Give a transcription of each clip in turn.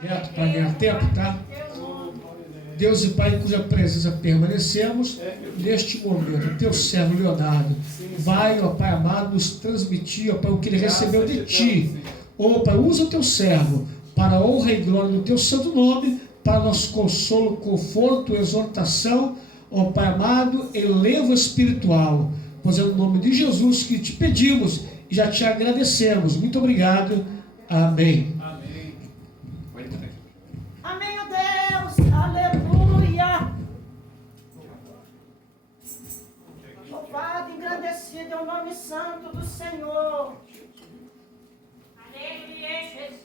Para ganhar tempo, tá? Deus e Pai, em cuja presença permanecemos, neste momento, teu servo Leonardo vai, ó Pai amado, nos transmitir, ó Pai, o que ele recebeu de Ti. Ó Pai, usa o teu servo para a honra e glória do teu santo nome, para nosso consolo, conforto, exortação, ó Pai amado, elevo espiritual. Pois é no nome de Jesus que te pedimos e já te agradecemos. Muito obrigado. Amém. Amém, ó Deus. Aleluia. Louvado e engrandecido é o nome santo do Senhor. Aleluia, Jesus.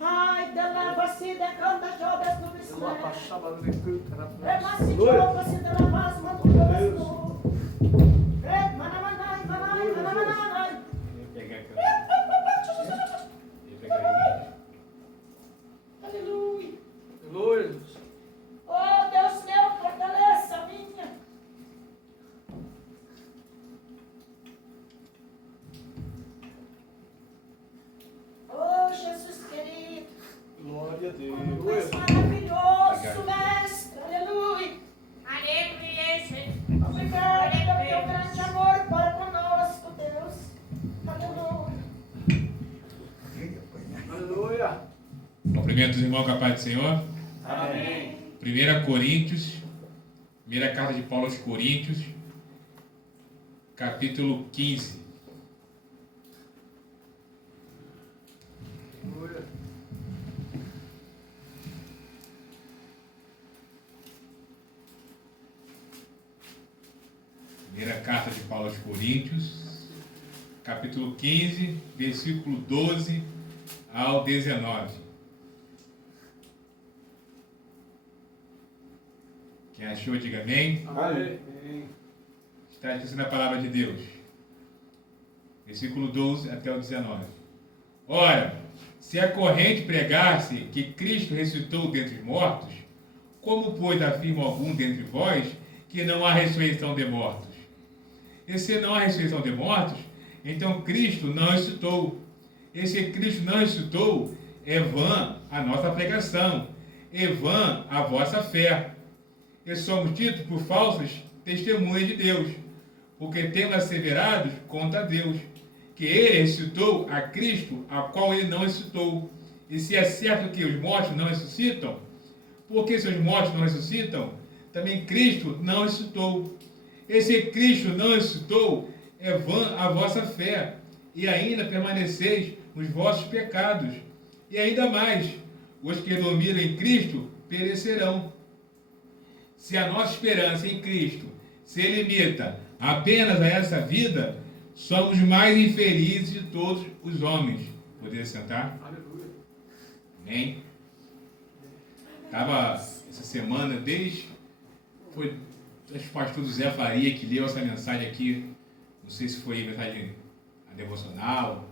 Ai, deleva-se, decanta, jodas do Bispo. Rema-se, joga-se, deleva-se, manda-se. Manamanai, manai, manamanai. Aleluia. Aleluia. Oh, Deus meu, fortaleça a minha. Oh, Jesus querido. Glória a Como Deus. és maravilhoso, mestre. Aleluia. Aleluia, Jesus. Obrigado pelo teu grande amor para conosco, Deus. Aleluia. Aleluia. Cumprimento os irmãos com a paz do Senhor. Amém. 1 Coríntios, primeira carta de Paulo aos Coríntios, capítulo 15. Aleluia. Primeira carta de Paulo aos Coríntios, capítulo 15, versículo 12 ao 19. Quem achou, diga amém. Amém. Está escrito na palavra de Deus. Versículo 12 até o 19. Ora, se a corrente pregasse que Cristo ressuscitou dentre os mortos, como, pois, afirma algum dentre vós que não há ressurreição de mortos? E se não há ressurreição de mortos, então Cristo não ressuscitou. E se Cristo não ressuscitou, é vã a nossa pregação, é vã a vossa fé. E somos tidos por falsas testemunhas de Deus, porque temos asseverados contra Deus, que ele ressuscitou a Cristo, a qual ele não ressuscitou. E se é certo que os mortos não ressuscitam, porque se os mortos não ressuscitam, também Cristo não ressuscitou. E se Cristo não ressuscitou, é vã a vossa fé, e ainda permaneceis nos vossos pecados. E ainda mais, os que dormiram em Cristo perecerão. Se a nossa esperança em Cristo se limita apenas a essa vida, somos mais infelizes de todos os homens. Poder sentar? Aleluia. Amém? Estava essa semana, foi acho que o pastor José Faria que leu essa mensagem aqui, não sei se foi mensagem devocional,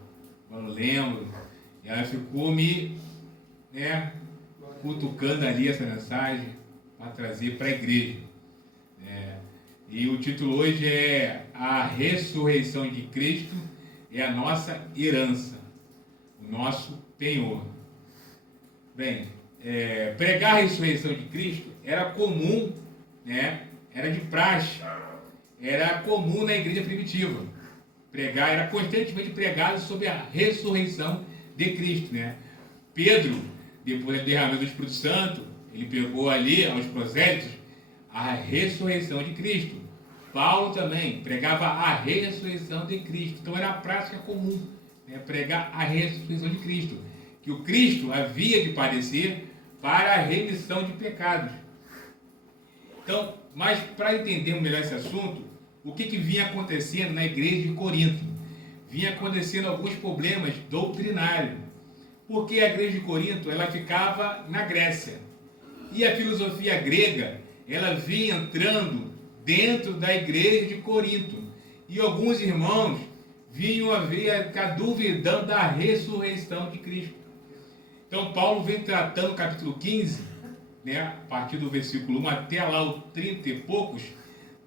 eu não lembro, e ela ficou me cutucando ali essa mensagem para trazer para a igreja. E o título hoje é A Ressurreição de Cristo é a nossa herança, o nosso penhor. Bem, pregar a ressurreição de Cristo era comum, era de praxe, era comum na igreja primitiva. Pregar, era constantemente pregado sobre a ressurreição de Cristo. Pedro, depois do derramamento do Espírito Santo, ele pregou ali aos prosélitos a ressurreição de Cristo. Paulo também pregava a ressurreição de Cristo. Então era a prática comum, pregar a ressurreição de Cristo, que o Cristo havia de padecer para a remissão de pecados. Então, mas para entendermos melhor esse assunto, o que vinha acontecendo na igreja de Corinto? Vinha acontecendo alguns problemas doutrinários, porque a igreja de Corinto ela ficava na Grécia, e a filosofia grega ela vinha entrando dentro da igreja de Corinto, e alguns irmãos vinham a ficar duvidando da ressurreição de Cristo. Então Paulo vem tratando no capítulo 15, a partir do versículo 1 até lá o 30 e poucos,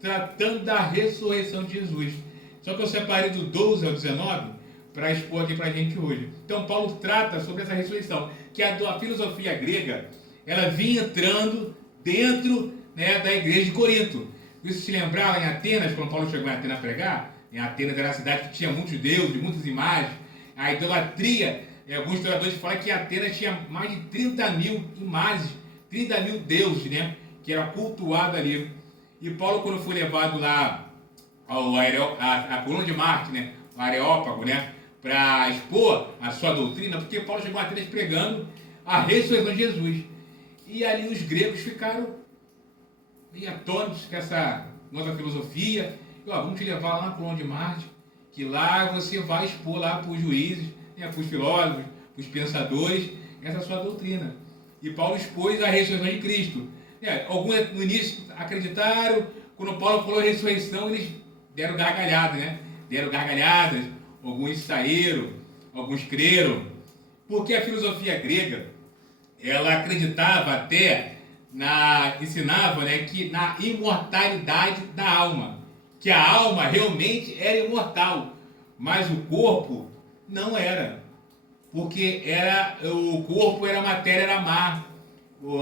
tratando da ressurreição de Jesus. Só que eu separei do 12 ao 19 para expor aqui para a gente hoje. Então Paulo trata sobre essa ressurreição. que a filosofia grega, ela vinha entrando dentro, né, da igreja de Corinto. Isso se lembrava em Atenas, quando Paulo chegou em Atenas a pregar. Em Atenas era uma cidade que tinha muitos deuses, muitas imagens. A idolatria, alguns historiadores falam que Atenas tinha mais de 30 mil imagens, 30 mil deuses, né, que era cultuado ali. E Paulo, quando foi levado lá a coluna de Marte, né, o Areópago, né, para expor a sua doutrina, porque Paulo chegou a Atenas pregando a ressurreição de Jesus. E ali os gregos ficaram meio atônitos com essa nova filosofia. E, vamos te levar lá na coluna de Marte, que lá você vai expor lá para os juízes, né, para os filósofos, para os pensadores, essa sua doutrina. E Paulo expôs a ressurreição de Cristo. Alguns no início acreditaram, quando Paulo falou ressurreição, eles deram gargalhada, né? Deram gargalhadas, alguns saíram, alguns creram. Porque a filosofia grega, ela acreditava até, ensinava, né, que na imortalidade da alma, que a alma realmente era imortal, mas o corpo não era, porque o corpo era matéria, era má,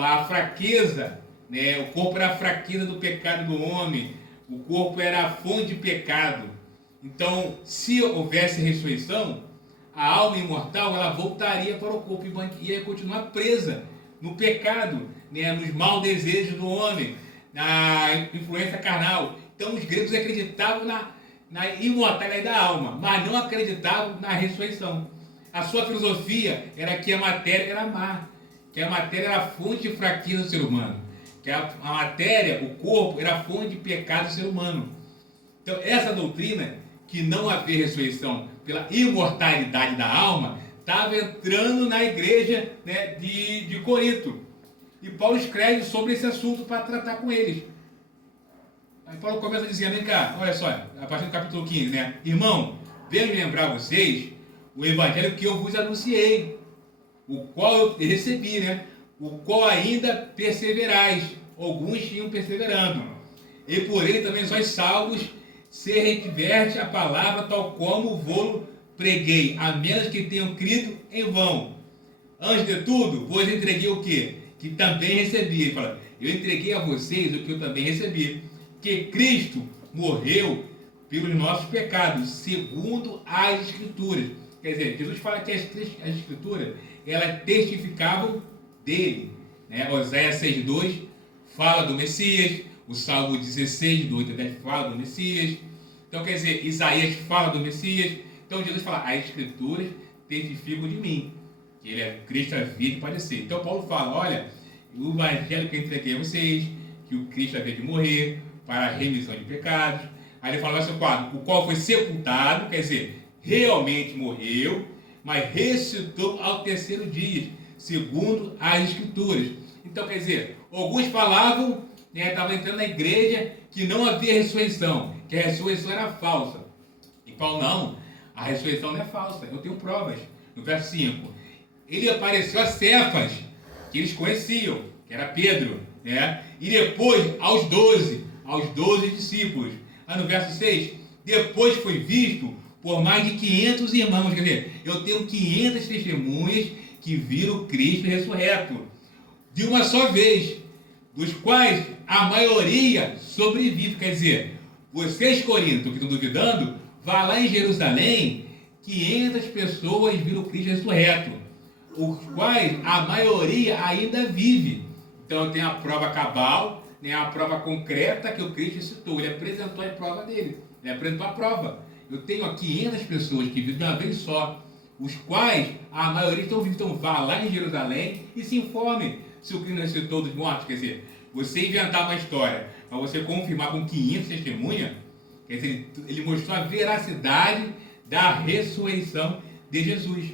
a fraqueza, né, o corpo era a fraqueza do pecado do homem, o corpo era a fonte de pecado. Então, se houvesse ressurreição, a alma imortal, ela voltaria para o corpo e ia continuar presa no pecado, né, nos maus desejos do homem, na influência carnal. Então os gregos acreditavam na imortalidade da alma, mas não acreditavam na ressurreição. A sua filosofia era que a matéria era má, que a matéria era a fonte de fraqueza do ser humano, que a matéria, o corpo, era a fonte de pecado do ser humano. Então essa doutrina, que não havia ressurreição pela imortalidade da alma, estava entrando na igreja, né, de Corinto. E Paulo escreve sobre esse assunto para tratar com eles. Aí Paulo começa dizendo, vem cá, olha só, a partir do capítulo 15, né? Irmão, venho lembrar vocês o evangelho que eu vos anunciei, o qual eu recebi, né? O qual ainda perseverais. Alguns tinham perseverando. E por ele também sois salvos, se retiverte a palavra tal como vou preguei, a menos que tenham crido em vão. Antes de tudo, vos entreguei o quê? Que também recebi. Ele fala, eu entreguei a vocês o que eu também recebi, que Cristo morreu pelos nossos pecados, segundo as Escrituras. Quer dizer, Jesus fala que as Escrituras, elas testificavam dele, né? Oséias 6,2 fala do Messias, o Salmo 16, do 8 a 10 fala do Messias. Então, quer dizer, Isaías fala do Messias. Então, Jesus fala, as Escrituras testificam de mim, que ele é Cristo, havia de padecer. Então, Paulo fala, olha, o evangelho que eu entreguei a vocês, que o Cristo havia de morrer para a remissão de pecados. Aí ele fala, o qual foi sepultado, quer dizer, realmente morreu, mas ressuscitou ao terceiro dia, segundo as Escrituras. Então, quer dizer, alguns falavam, né, estavam entrando na igreja, que não havia ressurreição, que a ressurreição era falsa. E Paulo, não, a ressurreição não é falsa, eu tenho provas. No verso 5, ele apareceu a Cefas, que eles conheciam, que era Pedro, né? E depois aos 12 discípulos. Aí no verso 6, depois foi visto por mais de 500 irmãos. Quer dizer, eu tenho 500 testemunhas que viram Cristo ressurreto, de uma só vez, dos quais a maioria sobrevive. Quer dizer, vocês, Corinto, que estão duvidando, vá lá em Jerusalém, 500 pessoas viram Cristo ressurreto, os quais a maioria ainda vive. Então tem a prova cabal, né, a prova concreta que o Cristo citou. Ele apresentou a prova dele, ele apresentou a prova. Eu tenho aqui 500 pessoas que vivem de uma vez só, os quais a maioria estão vivos. Então vá lá em Jerusalém e se informe se o Cristo ressuscitou dos mortos. Quer dizer, você inventar uma história, para você confirmar com 500 testemunhas, quer dizer, ele mostrou a veracidade da ressurreição de Jesus.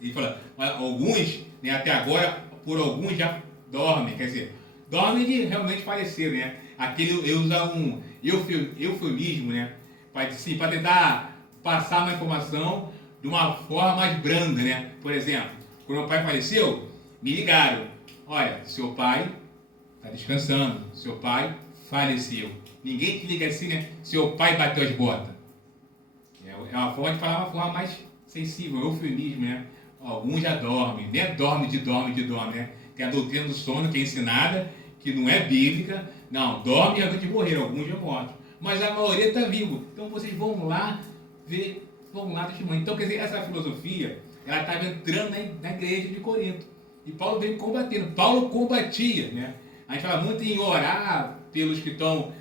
Ele fala, alguns, né, até agora, por alguns já dormem, quer dizer, dormem de realmente falecer, né? Aquele usa um eufemismo, né? Para tentar passar uma informação de uma forma mais branda, né? Por exemplo, quando meu pai faleceu, me ligaram, olha, seu pai está descansando, seu pai faleceu. Ninguém te liga assim, né? Seu pai bateu as botas. É uma forma de falar, uma forma mais sensível, eufemismo, né? Alguns já dormem, né? Dorme, né? Tem a doutrina do sono que é ensinada, que não é bíblica. Não, dorme antes de morrer, alguns já mortos. Mas a maioria está vivo. Então vocês vão lá ver, vão lá testemunhar. Então, quer dizer, essa filosofia, ela estava entrando na igreja de Corinto. E Paulo veio combatendo. Paulo combatia, né? A gente fala muito em orar pelos que estão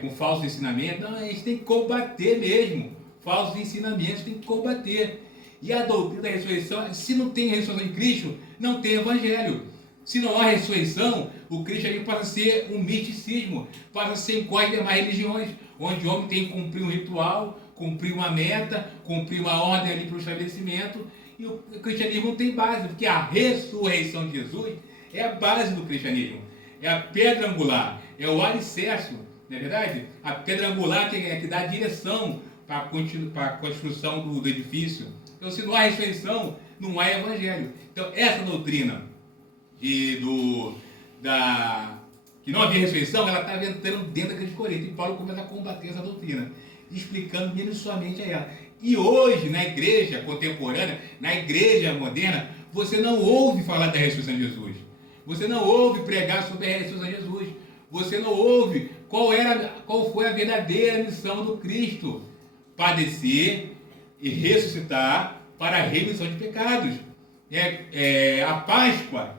com falsos ensinamentos. Não, a gente tem que combater mesmo. Falsos ensinamentos tem que combater. E a doutrina da ressurreição, se não tem ressurreição em Cristo, não tem evangelho. Se não há ressurreição, o cristianismo passa a ser um misticismo, passa a ser igual às demais religiões, onde o homem tem que cumprir um ritual, cumprir uma meta, cumprir uma ordem ali para o estabelecimento, e o cristianismo não tem base, porque a ressurreição de Jesus é a base do cristianismo, é a pedra angular, é o alicerce, não é verdade? A pedra angular que dá a direção para a construção do edifício. Então, se não há ressurreição, não há evangelho. Então, essa doutrina que não havia ressurreição, ela estava entrando dentro da igreja de Corinto. E Paulo começa a combater essa doutrina, explicando minuciosamente a ela. E hoje, na igreja contemporânea, na igreja moderna, você não ouve falar da ressurreição de Jesus. Você não ouve pregar sobre a ressurreição de Jesus. Você não ouve qual foi a verdadeira missão do Cristo: padecer e ressuscitar para a remissão de pecados. A Páscoa,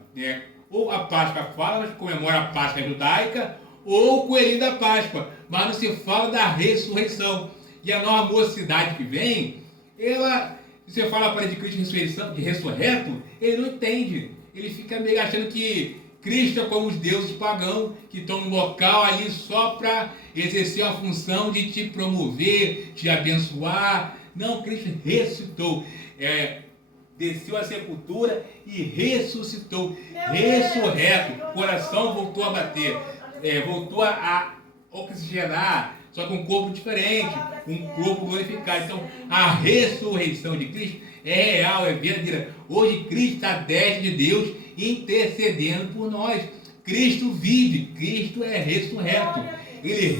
ou a Páscoa fala, mas comemora a Páscoa judaica, ou o coelhinho da Páscoa, mas não se fala da ressurreição. E a nova mocidade que vem, se você fala para ele de Cristo ressurreição, de ressurreto, ele não entende. Ele fica meio achando que Cristo é como os deuses pagãos, que estão no local ali só para exercer a função de te promover, te abençoar. Não, Cristo ressuscitou. Desceu à sepultura e ressuscitou. Ressurreto. O coração voltou a bater. Voltou a oxigenar, só com um corpo diferente, um corpo glorificado. Então, a ressurreição de Cristo é real, é verdadeira. Hoje, Cristo está à destra de Deus, intercedendo por nós. Cristo vive, Cristo é ressurreto. Ele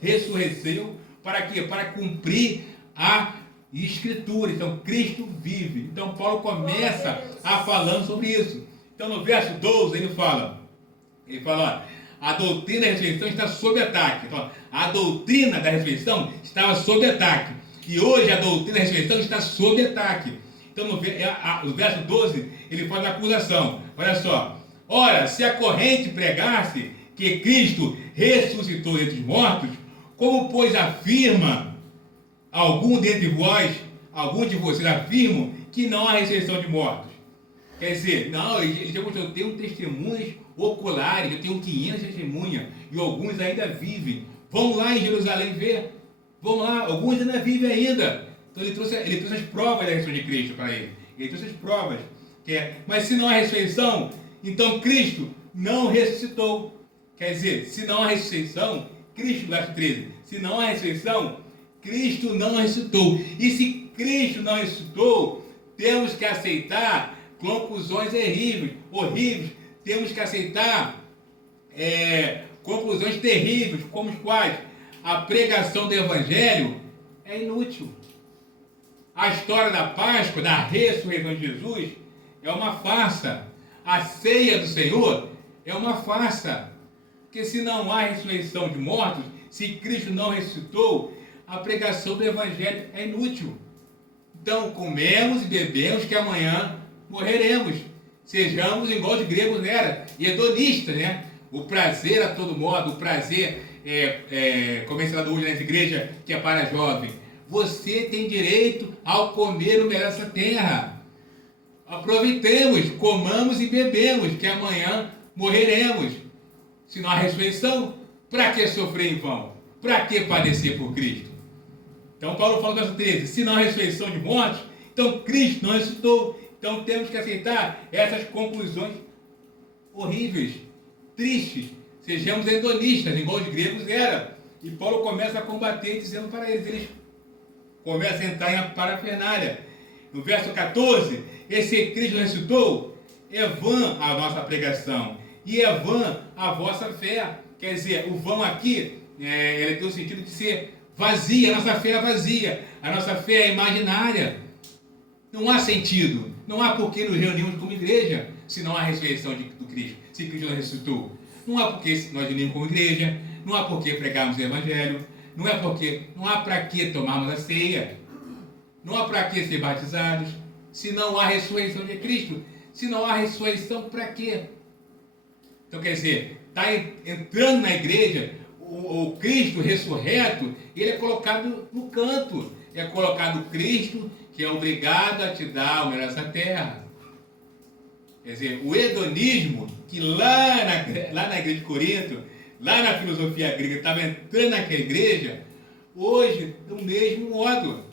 ressurreceu para quê? Para cumprir a Escritura. Então, Cristo vive. Então, Paulo começa a falando sobre isso. Então, no verso 12, ele fala, ó, a doutrina da ressurreição está sob ataque. Então, a doutrina da ressurreição estava sob ataque. E hoje a doutrina da ressurreição está sob ataque. Então, no verso 12, ele faz a acusação. Olha só. Ora, se a corrente pregasse que Cristo ressuscitou entre os mortos, como, pois, afirma algum de vocês afirmam que não há ressurreição de mortos? Quer dizer, não, ele já mostrou, eu tenho testemunhas oculares, eu tenho 500 testemunhas, e alguns ainda vivem. Vão lá em Jerusalém ver. Vão lá, alguns ainda vivem ainda. Então ele trouxe as provas da ressurreição de Cristo para ele. Ele trouxe as provas. Mas se não há ressurreição, então Cristo não ressuscitou. Quer dizer, se não há ressurreição, Cristo, verso 13, se não há ressurreição, Cristo não ressuscitou. E se Cristo não ressuscitou, temos que aceitar conclusões horríveis. Temos que aceitar conclusões terríveis, como as quais a pregação do Evangelho é inútil. A história da Páscoa, da ressurreição de Jesus, é uma farsa. A ceia do Senhor é uma farsa. Porque se não há ressurreição de mortos, se Cristo não ressuscitou, a pregação do Evangelho é inútil. Então, comemos e bebemos que amanhã morreremos. Sejamos igual os gregos eram, hedonistas, né? O prazer a todo modo, o prazer, como é ensinado hoje nessa igreja, que é para jovem. Você tem direito ao comer o melhor dessa terra. Aproveitemos, comamos e bebemos, que amanhã morreremos. Se não há ressurreição, para que sofrer em vão? Para que padecer por Cristo? Então Paulo fala no verso 13, se não há ressurreição de mortos, então Cristo não ressuscitou. Então temos que aceitar essas conclusões horríveis, tristes. Sejamos hedonistas, igual os gregos eram. E Paulo começa a combater, dizendo para eles começam a entrar em parafernália. No verso 14, esse Cristo ressuscitou, é vã a nossa pregação, e é vã a vossa fé. Quer dizer, o vão aqui, ele tem o sentido de ser vazia, a nossa fé é vazia, a nossa fé é imaginária. Não há sentido, não há por que nos reunirmos como igreja se não há ressurreição do Cristo, se Cristo não ressuscitou. Não há por que nós reunirmos como igreja, não há por que pregarmos o Evangelho, não há para que tomarmos a ceia, não há para que ser batizados, se não há ressurreição de Cristo. Se não há ressurreição, para quê? Então, quer dizer, está entrando na igreja, o Cristo ressurreto, ele é colocado no canto. É colocado Cristo, que é obrigado a te dar o melhor dessa terra. Quer dizer, o hedonismo, que lá na igreja de Corinto, lá na filosofia grega, estava entrando naquela igreja, hoje, do mesmo modo.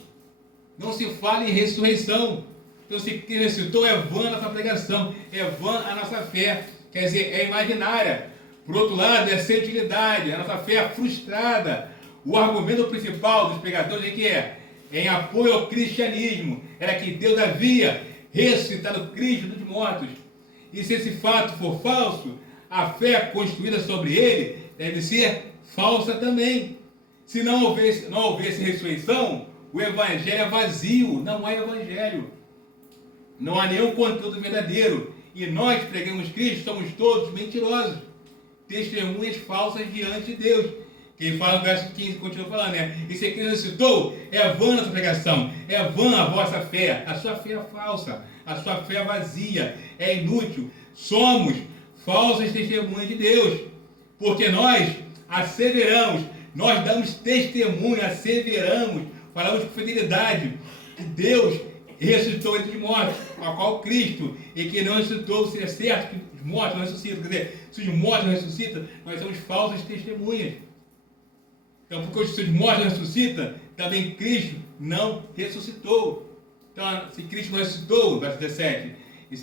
Não se fala em ressurreição. Então, se Cristo ressuscitou, é vã a nossa pregação, é vã a nossa fé. Quer dizer, é imaginária. Por outro lado, é sem utilidade, a nossa fé é frustrada. O argumento principal dos pregadores é que em apoio ao cristianismo, era que Deus havia ressuscitado Cristo dos mortos. E se esse fato for falso, a fé construída sobre ele deve ser falsa também. Se não houvesse ressurreição, o evangelho é vazio, não há evangelho. Não há nenhum conteúdo verdadeiro. E nós que pregamos Cristo somos todos mentirosos, testemunhas falsas diante de Deus. Quem fala no verso 15 continua falando, né? E se Cristo ressuscitou, é vã a nossa pregação, é vã a vossa fé. A sua fé é falsa, a sua fé é vazia, é inútil. Somos falsas testemunhas de Deus, porque nós asseveramos, nós damos testemunho, asseveramos, falamos com fidelidade que Deus ressuscitou entre os mortos, a qual Cristo, e que não ressuscitou, se é certo que os mortos não ressuscitam. Quer dizer, se os mortos não ressuscitam, nós somos falsas testemunhas. Então, porque se os mortos não ressuscitam, também Cristo não ressuscitou. Então, se Cristo não ressuscitou, verso 17,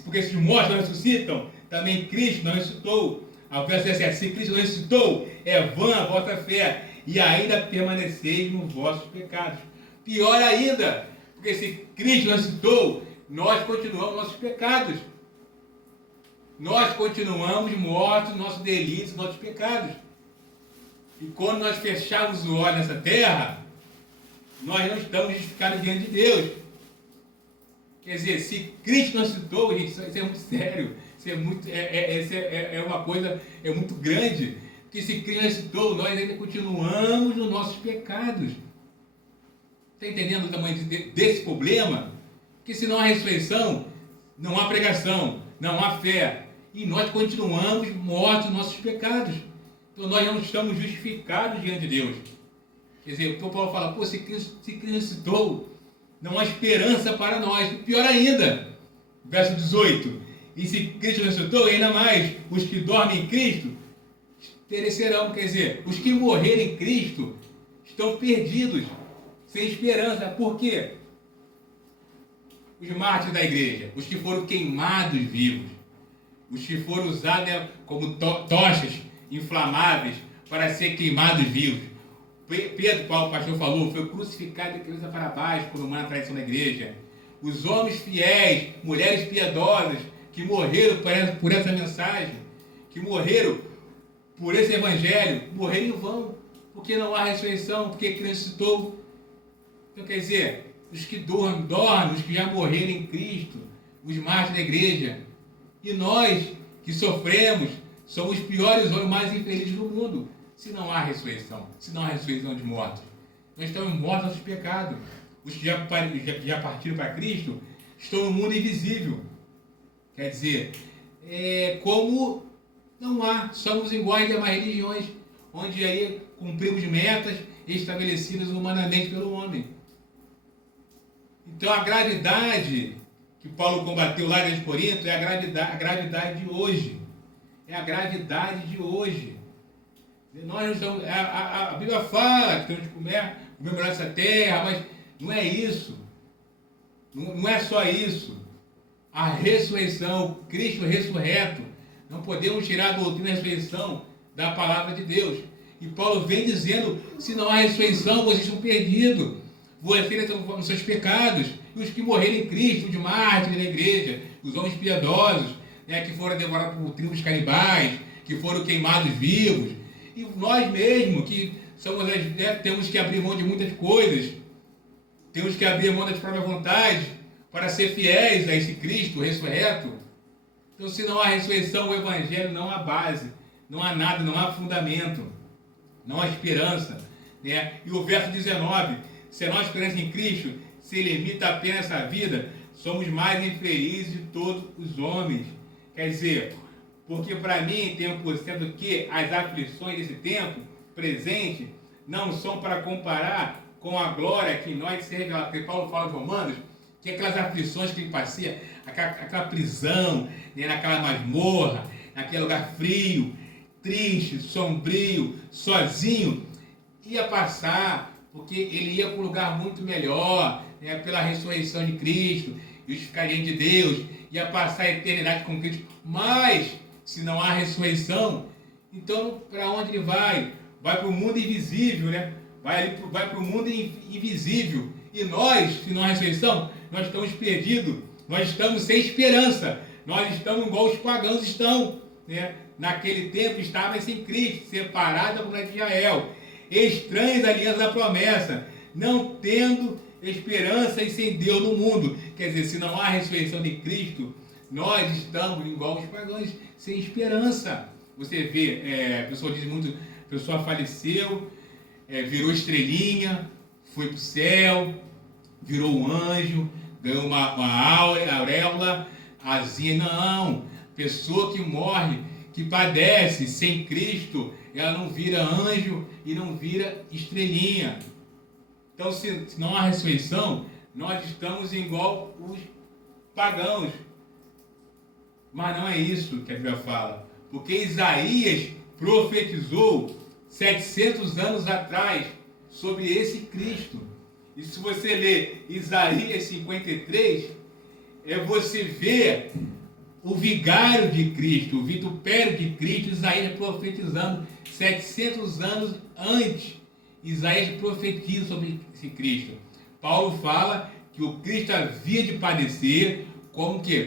porque se os mortos não ressuscitam, também Cristo não ressuscitou. Ao verso 17, se Cristo não ressuscitou, é vã a vossa fé, e ainda permaneceis nos vossos pecados. Pior ainda, porque se Cristo não ressuscitou, nós continuamos nossos pecados. Nós continuamos mortos nos nossos delitos, nos nossos pecados. E quando nós fecharmos o olho nessa terra, nós não estamos justificados diante de Deus. Quer dizer, se Cristo não ressuscitou, gente, isso é muito sério. Isso é uma coisa muito grande. Porque se Cristo não ressuscitou, nós ainda continuamos nos nossos pecados. Está entendendo o tamanho desse problema? Que se não há ressurreição, não há pregação, não há fé. E nós continuamos mortos nos nossos pecados. Então nós não estamos justificados diante de Deus. Quer dizer, o Paulo fala, se Cristo ressuscitou, não há esperança para nós. Pior ainda, verso 18, e se Cristo ressuscitou, ainda mais, os que dormem em Cristo perecerão. Quer dizer, os que morrerem em Cristo estão perdidos, sem esperança. Por quê? Os mártires da igreja, os que foram queimados vivos, os que foram usados como tochas inflamáveis para ser queimados vivos. Pedro, Paulo, o pastor falou, foi crucificado de cabeça para baixo por uma traição da igreja. Os homens fiéis, mulheres piedosas, que morreram por essa mensagem, que morreram por esse evangelho, morreram em vão, porque não há ressurreição, porque Cristo ressuscitou. Então, quer dizer, os que dormem, os que já morreram em Cristo, os mártires da igreja, e nós que sofremos, somos os piores homens mais infelizes do mundo, se não há ressurreição, se não há ressurreição de mortos. Nós estamos mortos nos pecados. Os que já partiram para Cristo estão no mundo invisível. Quer dizer, como não há, somos iguais a mais religiões, onde aí cumprimos metas estabelecidas humanamente pelo homem. Então a gravidade que Paulo combateu lá em Corinto é a gravidade de hoje. É a gravidade de hoje. Nós não estamos, a Bíblia fala que temos que comemorar essa terra, mas não é isso. Não é só isso. A ressurreição, Cristo ressurreto, não podemos tirar a doutrina da ressurreição da palavra de Deus. E Paulo vem dizendo, se não há ressurreição, vocês estão perdidos. Vocês estão nos seus pecados. E os que morreram em Cristo, os mártires da igreja, os homens piedosos, que foram devorados por tribos canibais, que foram queimados vivos. E nós mesmos, que somos, temos que abrir mão de muitas coisas, temos que abrir mão das próprias vontades, para ser fiéis a esse Cristo ressurreto. Então, se não há ressurreição, o Evangelho não há base, não há nada, não há fundamento, não há esperança. Né? E o verso 19, se a nossa esperança em Cristo se limita apenas a essa vida, somos mais infelizes de todos os homens. Quer dizer, porque para mim tem 1% que as aflições desse tempo presente não são para comparar com a glória que nós se revela. Porque Paulo fala em Romanos que aquelas aflições que ele passia, aquela prisão, né, naquela masmorra, naquele lugar frio, triste, sombrio, sozinho, ia passar, porque ele ia para um lugar muito melhor, né, pela ressurreição de Cristo, justificaria de Deus, ia passar a eternidade com Cristo. Mas, se não há ressurreição, então para onde ele vai? Vai para o mundo invisível, né? Vai para o mundo invisível. E nós, se não há ressurreição, nós estamos perdidos, nós estamos sem esperança, nós estamos igual os pagãos estão, né? Naquele tempo estavam sem Cristo, separados da comunidade de Israel, estranhos à aliança da promessa, não tendo esperança e sem Deus no mundo. Quer dizer, se não há ressurreição de Cristo, nós estamos igual os pagãos, sem esperança. Você vê, a pessoa diz muito, a pessoa faleceu, virou estrelinha, foi para o céu, virou um anjo, ganhou uma auréola, asinha. Não, pessoa que morre, que padece sem Cristo, ela não vira anjo e não vira estrelinha. Então, se não há ressurreição, nós estamos igual os pagãos. Mas não é isso que a Bíblia fala. Porque Isaías profetizou 700 anos atrás sobre esse Cristo. E se você ler Isaías 53, você vê o vigário de Cristo, o vitupério de Cristo, Isaías profetizando 700 anos antes. Isaías profetiza sobre esse Cristo. Paulo fala que o Cristo havia de padecer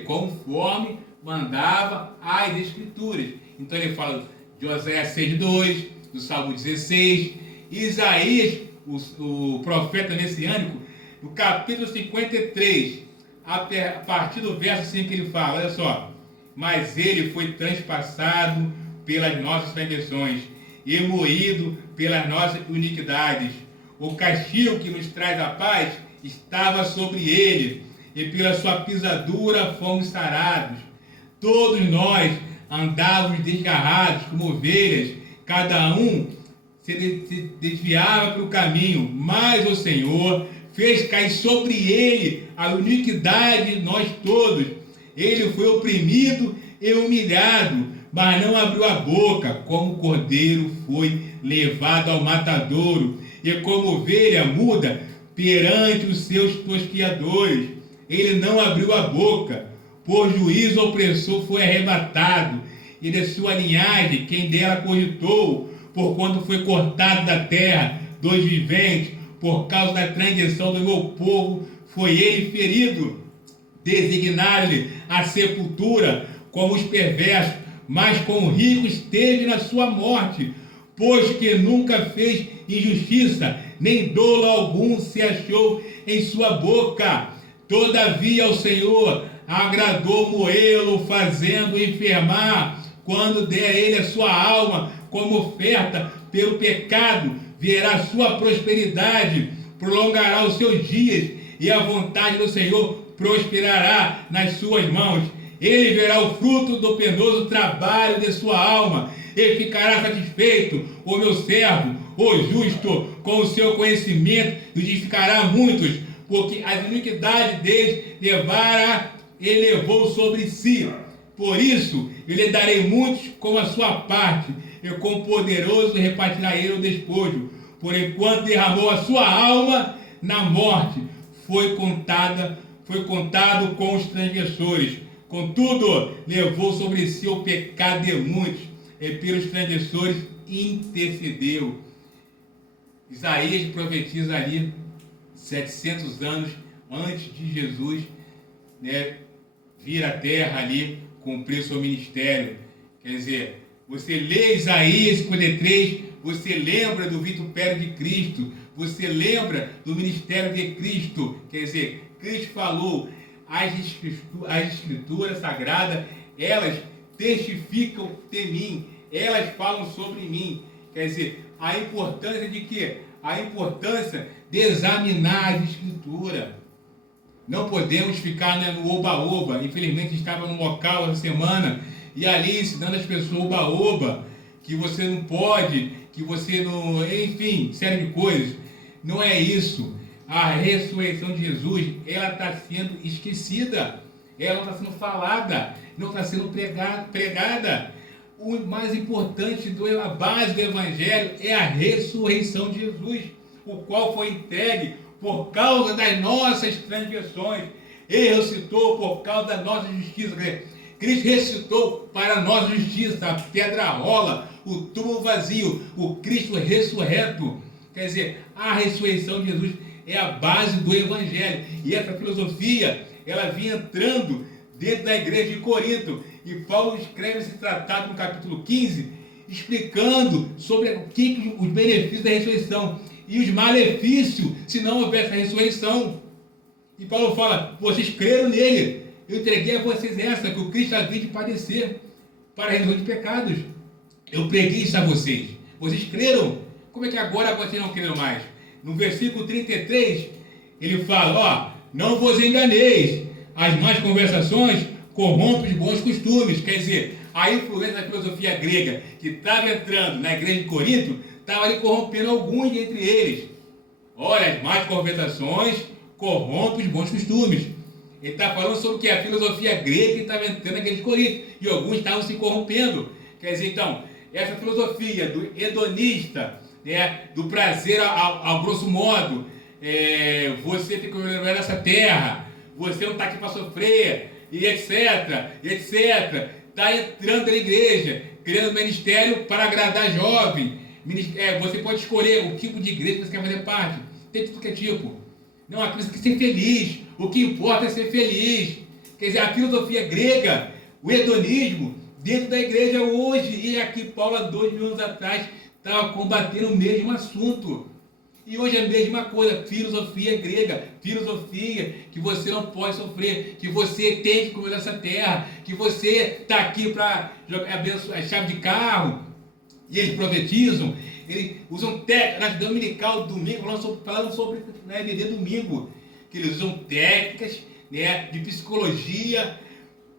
conforme mandava as Escrituras. Então ele fala de Oséias 6:2, do Salmo 16, Isaías, o profeta messiânico, no capítulo 53, a partir do verso 5 ele fala, olha só: mas ele foi transpassado pelas nossas transgressões e moído pelas nossas iniquidades. O castigo que nos traz a paz estava sobre ele, e pela sua pisadura fomos sarados. Todos nós andávamos desgarrados como ovelhas, cada um se desviava pelo caminho, mas o Senhor fez cair sobre ele a iniquidade de nós todos. Ele foi oprimido e humilhado, mas não abriu a boca. Como cordeiro foi levado ao matadouro, e como ovelha muda perante os seus tosquiadores. Ele não abriu a boca. Por juízo opressor foi arrebatado, e de sua linhagem quem dela cogitou, porquanto foi cortado da terra dos viventes, por causa da transgressão do meu povo foi ele ferido. Designaram-lhe a sepultura como os perversos, mas com o rico esteve na sua morte, pois que nunca fez injustiça, nem dolo algum se achou em sua boca. Todavia ao Senhor agradou moê-lo, fazendo enfermar, quando der a ele a sua alma como oferta pelo pecado, verá sua prosperidade, prolongará os seus dias, e a vontade do Senhor prosperará nas suas mãos. Ele verá o fruto do penoso trabalho de sua alma, e ficará satisfeito, o meu servo, o justo, com o seu conhecimento, e justificará muitos, porque as iniquidades deles ele levou sobre si. Por isso, eu lhe darei muitos como a sua parte, e com poderoso repartirá ele o despojo. Por enquanto derramou a sua alma na morte, foi contado com os transgressores. Contudo, levou sobre si o pecado de muitos, e pelos transgressores intercedeu. Isaías profetiza ali 700 anos antes de Jesus, né, vir à terra ali, cumprir seu ministério. Quer dizer, você lê Isaías 53, você lembra do vitupério de Cristo, você lembra do ministério de Cristo. Quer dizer, Cristo falou as escrituras sagradas, elas testificam de mim, elas falam sobre mim. Quer dizer, a importância de quê? A importância de examinar as escrituras. Não podemos ficar, né, no oba-oba. Infelizmente estava num local essa semana e ali ensinando as pessoas oba-oba, que você não pode, que você não... Enfim, série de coisas. Não é isso. A ressurreição de Jesus, ela está sendo esquecida. Ela não está sendo falada, não está sendo pregada. O mais importante, a base do Evangelho é a ressurreição de Jesus, o qual foi entregue por causa das nossas transgressões. Ele ressuscitou por causa da nossa justiça. Cristo ressuscitou para a nossa justiça. A pedra rola, o túmulo vazio, o Cristo ressurreto. Quer dizer, a ressurreição de Jesus é a base do Evangelho. E essa filosofia, ela vinha entrando dentro da igreja de Corinto. E Paulo escreve esse tratado no capítulo 15, explicando sobre os benefícios da ressurreição e os malefícios se não houvesse a ressurreição. E Paulo fala: vocês creram nele, eu entreguei a vocês essa, que o Cristo havia de padecer para a remissão de pecados. Eu preguei isso a vocês. Vocês creram? Como é que agora vocês não creram mais? No versículo 33, ele fala: ó, não vos enganeis, as más conversações corrompem os bons costumes. Quer dizer, a influência da filosofia grega que estava entrando na igreja de Corinto, estava ali corrompendo alguns entre eles. Olha, as más conversações corrompem os bons costumes. Ele está falando sobre que a filosofia grega que estava entrando na igreja de Corinto, e alguns estavam se corrompendo. Quer dizer, então, essa filosofia do hedonista, né, do prazer ao grosso modo, você tem que viver nessa terra, você não está aqui para sofrer, e etc, etc. Está entrando na igreja, criando ministério para agradar jovem. Você pode escolher o tipo de igreja que você quer fazer parte. Tem tudo que é tipo. Não, aqui você tem que ser feliz. O que importa é ser feliz. Quer dizer, a filosofia grega, o hedonismo, dentro da igreja hoje, e aqui Paulo, há 2000 anos atrás, estava combatendo o mesmo assunto. E hoje é a mesma coisa, filosofia grega, filosofia que você não pode sofrer, que você tem que comer nessa terra, que você está aqui para abençoar a chave de carro. E eles profetizam, eles usam técnicas, na dominical, domingo, falando sobre na EBD domingo, que eles usam técnicas, né, de psicologia,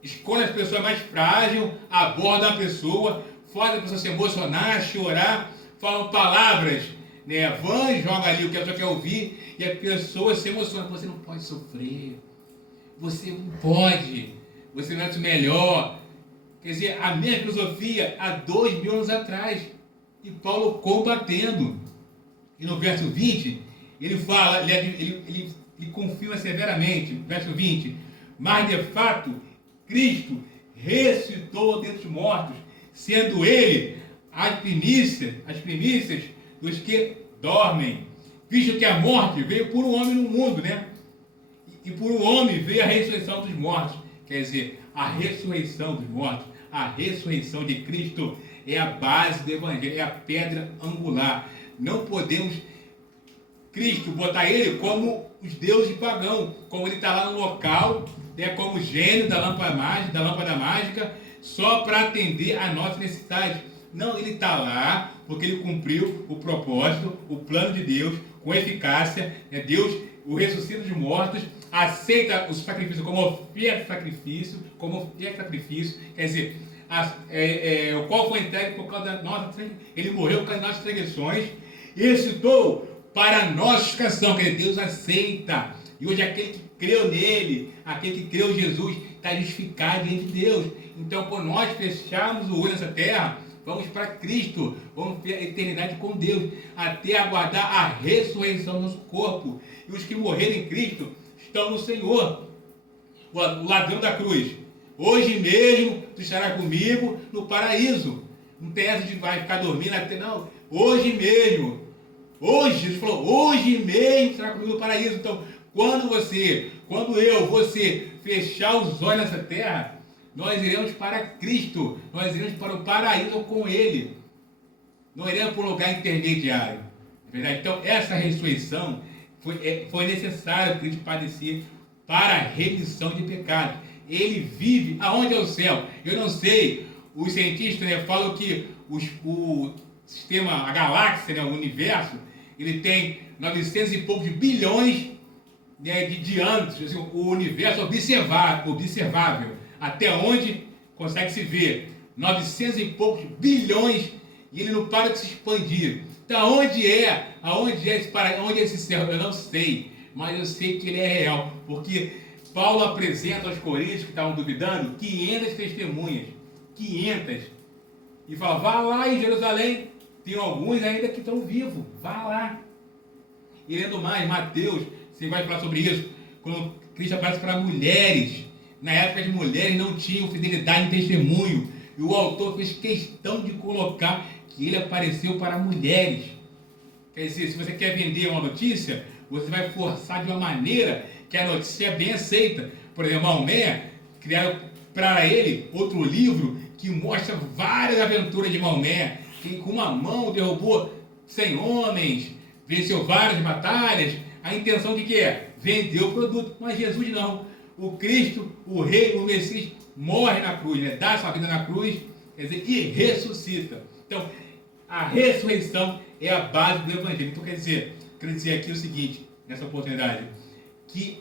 escolhem as pessoas mais frágeis, abordam a pessoa, fazem a pessoa se emocionar, chorar, falam palavras, né, vãs, jogam ali o que a pessoa quer ouvir, e a pessoa se emociona. Você não pode sofrer, você não pode, você merece o melhor. Quer dizer, a mesma filosofia há 2000 anos atrás, e Paulo combatendo. E no verso 20, ele fala, ele confirma severamente, verso 20, mas de fato, Cristo ressuscitou dentre os mortos, sendo ele as primícias dos que dormem. Visto que a morte veio por um homem no mundo, né? E por um homem veio a ressurreição dos mortos. Quer dizer, a ressurreição dos mortos, a ressurreição de Cristo é a base do Evangelho, é a pedra angular. Não podemos, Cristo, botar ele como os deuses pagãos, como ele está lá no local, né, como gênio da lâmpada mágica, só para atender a nossa necessidade. Não, ele está lá porque ele cumpriu o propósito, o plano de Deus, com eficácia. Né? Deus o ressuscita dos mortos, aceita o sacrifício como oferta de sacrifício, quer dizer, o qual foi entregue por causa da nossa, ele morreu por causa das nossas transgressões, e ressuscitou para a nossa justificação, quer dizer, Deus aceita. E hoje aquele que creu nele, aquele que creu em Jesus, está justificado diante de Deus. Então, quando nós fecharmos o olho nessa terra, vamos para Cristo, vamos ter a eternidade com Deus, até aguardar a ressurreição do nosso corpo. E os que morreram em Cristo estão no Senhor. O ladrão da cruz: hoje mesmo tu estarás comigo no paraíso. Não tem essa de vai ficar dormindo até, não. Hoje mesmo. Hoje, Jesus falou, hoje mesmo estará comigo no paraíso. Então, quando você fechar os olhos nessa terra, nós iremos para Cristo, nós iremos para o paraíso com Ele. Não iremos para um lugar intermediário. É verdade? Então, essa ressurreição foi necessário Cristo padecer para a remissão de pecados. Ele vive aonde é o céu. Eu não sei, os cientistas, né, falam que o sistema, a galáxia, né, o universo, ele tem 900 e poucos bilhões, né, de diâmetros, assim, o universo observável, até onde consegue se ver 900 e poucos bilhões, e ele não para de se expandir. Então, onde é esse céu? Eu não sei, mas eu sei que ele é real, porque Paulo apresenta aos coríntios que estavam duvidando 500 testemunhas, 500, e fala, vá lá em Jerusalém, tem alguns ainda que estão vivos, vá lá. E lendo mais, Mateus, você vai falar sobre isso, quando Cristo aparece para mulheres, na época as mulheres não tinham fidelidade em testemunho, e o autor fez questão de colocar que ele apareceu para mulheres. Quer dizer, se você quer vender uma notícia, você vai forçar de uma maneira que a notícia é bem aceita. Por exemplo, Maomé, criaram para ele outro livro que mostra várias aventuras de Maomé, que com uma mão derrubou 100 homens, venceu várias batalhas. A intenção de que é? Vender o produto. Mas Jesus não. O Cristo, o Rei, o Messias, morre na cruz, né? Dá sua vida na cruz, quer dizer, e ressuscita. Então, a ressurreição é a base do Evangelho. Então, quero dizer aqui o seguinte, nessa oportunidade, que